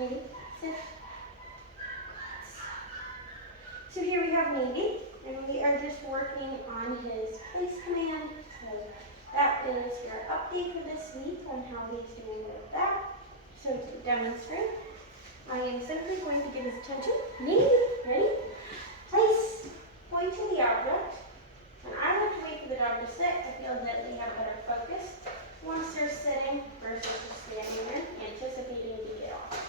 Maybe, sit. So here we have Navy, and we are just working on his place command. So that is your update for this week on how he's doing with that. So to demonstrate, I am simply going to get his attention. Navy, ready? Place, point to the object. And I like to wait for the dog to sit. I feel that they have better focus once they're sitting versus just standing there, anticipating to get off.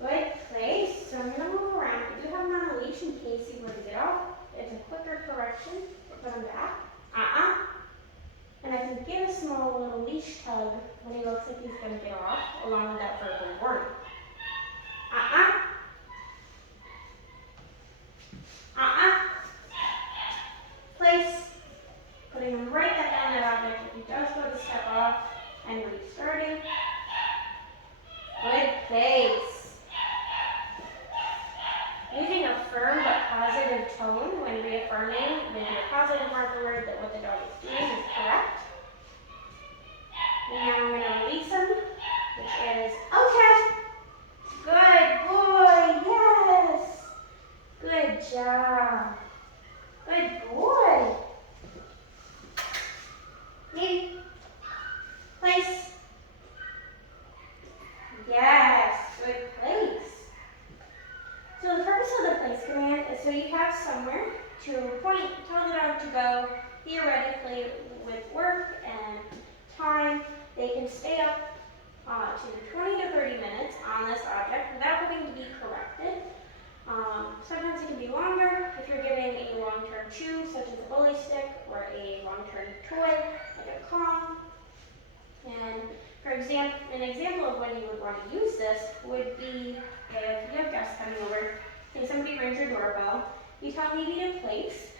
Good place. So I'm going to move around. I do have him on a leash in case he were to get off. It's a quicker correction to put him back. And I can give a small little leash tug when he looks like he's going to get off, along with that verbal warning. Place. Putting him right back on that object if he does go to step off, and restarting. Good place. Using a firm but positive tone when reaffirming with your positive marker word that what the dog is doing is correct. And now I'm going to release him, which is okay. Good boy, yes. Good job. Good boy. Maybe. Place. Yes, good place. So the purpose of the place command is so you have somewhere to point, tell the dog to go, theoretically with work and time. They can stay up to 20 to 30 minutes on this object without having to be corrected. Sometimes it can be longer if you're giving a long-term chew, such as a bully stick, or a long-term toy, like a Kong. And for example, an example of when you would want to use this would be if you have guests coming over, say somebody rings your doorbell, you tell Navy to place,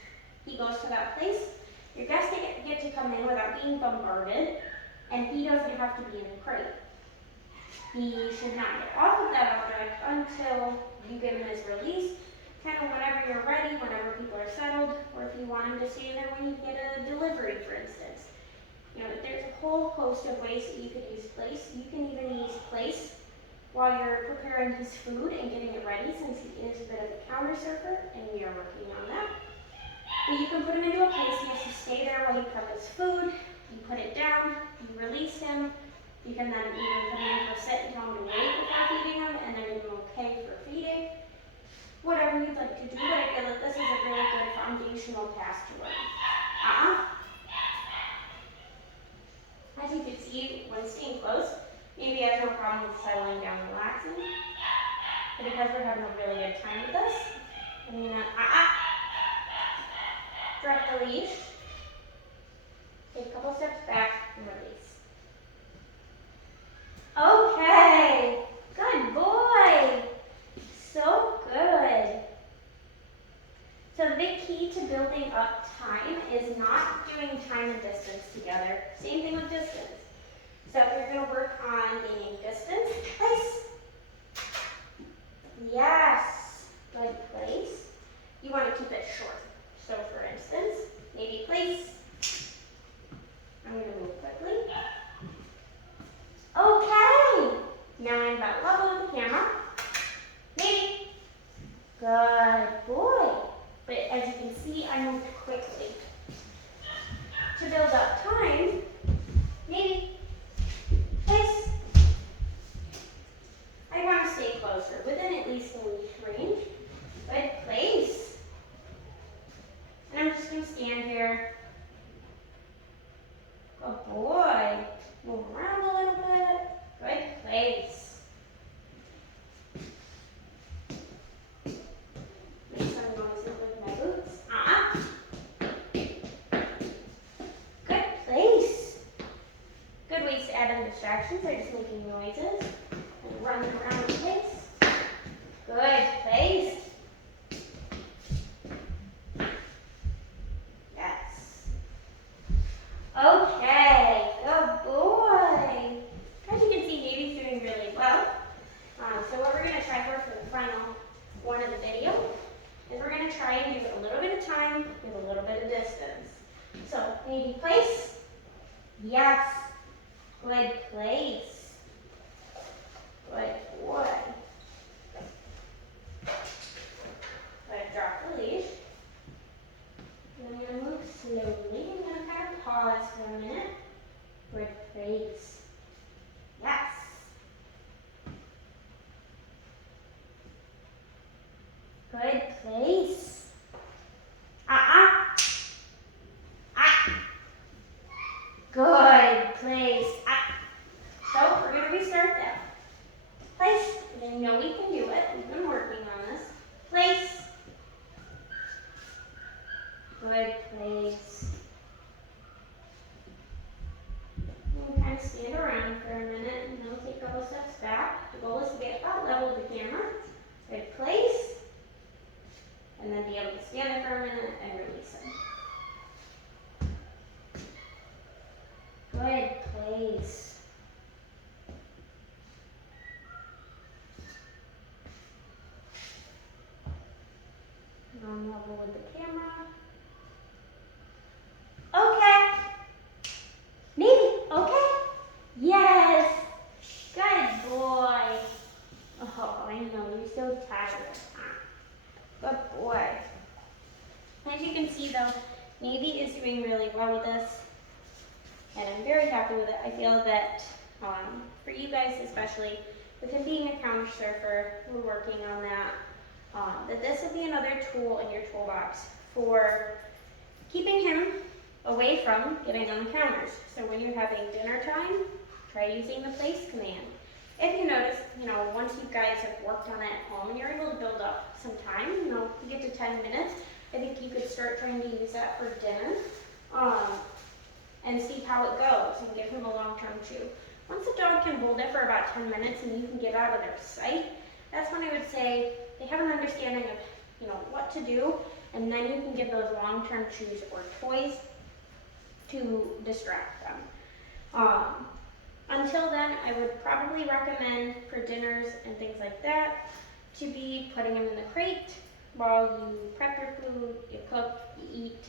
he goes to that place, your guests get to come in without being bombarded, and he doesn't have to be in the crate. He should not get off of that object until you give him his release, kind of whenever you're ready, whenever people are settled, or if you want him to stay there when you get a delivery, for instance. You know, there's a whole host of ways that you could use place. You can even use place while you're preparing his food and getting it ready, since he is a bit of a counter surfer, and we are working on that. But you can put him into a place, he has to stay there while you prep his food, you put it down, you release him, you can then even put him in for sit and tell him to wait before feeding him, and then give him okay for feeding. Whatever you'd like to do, but I feel that this is a really good foundational task to learn. As you can see, when staying close, Navy has no problem with settling down and relaxing. But because we're having a really good time with this, I'm going to drop the leash, take a couple steps back, and release. Okay, good boy. So good. So the key to building up time is not doing time and distance together. Same thing with distance. So if you're going to work on gaining distance, place. Yes, good place. You want to keep it short. So for instance, maybe place. I'm going to move quickly. Okay. Now I'm about level with the camera. Maybe. Good boy. But as you can see, I moved quickly. To build up time, maybe place. I want to stay closer, within at least a leash range. Good place. And I'm just going to stand here. Good boy. Move around a little bit. Good place. Make some noises with my boots. Good place. Good ways to add in distractions are just making noises and running around the place. Good place. Yes. Okay, good boy. As you can see, Navy's doing really well. So what we're going to try for the final one of the video is we're going to try and do a little bit of time with a little bit of distance. So Navy, place. Yes. Good place. Good place. Ah. Good place. So we're going to restart that. Place. You know we can do it. We've been working on this. Place. Good place. And kind of stand around for a minute and then we'll take a couple steps back. The goal is to get about level with the camera. Good place. And then be able to stand there for a minute and release them. Good place. On level with the camera. Okay. Maybe. Okay. Yes. Good boy. Oh, I know. You're so tired. Good boy. As you can see though, Navy is doing really well with this. And I'm very happy with it. I feel that for you guys especially, with him being a counter surfer, we're working on that. That this will be another tool in your toolbox for keeping him away from getting on the counters. So when you're having dinner time, try using the place command. If you notice, once you guys have worked on it at home and you're able to build up some time, you get to 10 minutes, I think you could start trying to use that for dinner and see how it goes and give him a long-term chew. Once the dog can hold it for about 10 minutes and you can get out of their sight, that's when I would say they have an understanding of what to do, and then you can give those long-term chews or toys to distract them. Until then, I would probably recommend for dinners and things like that to be putting them in the crate while you prep your food, you cook, you eat.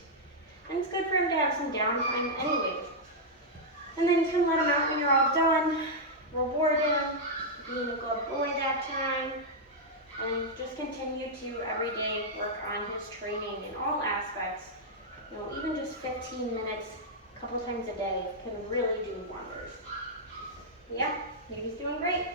And it's good for him to have some downtime anyways. And then you can let him out when you're all done, reward him, being a good boy that time, and just continue to every day work on his training in all aspects. Even just 15 minutes a couple times a day can really do wonders. Yeah, he's doing great.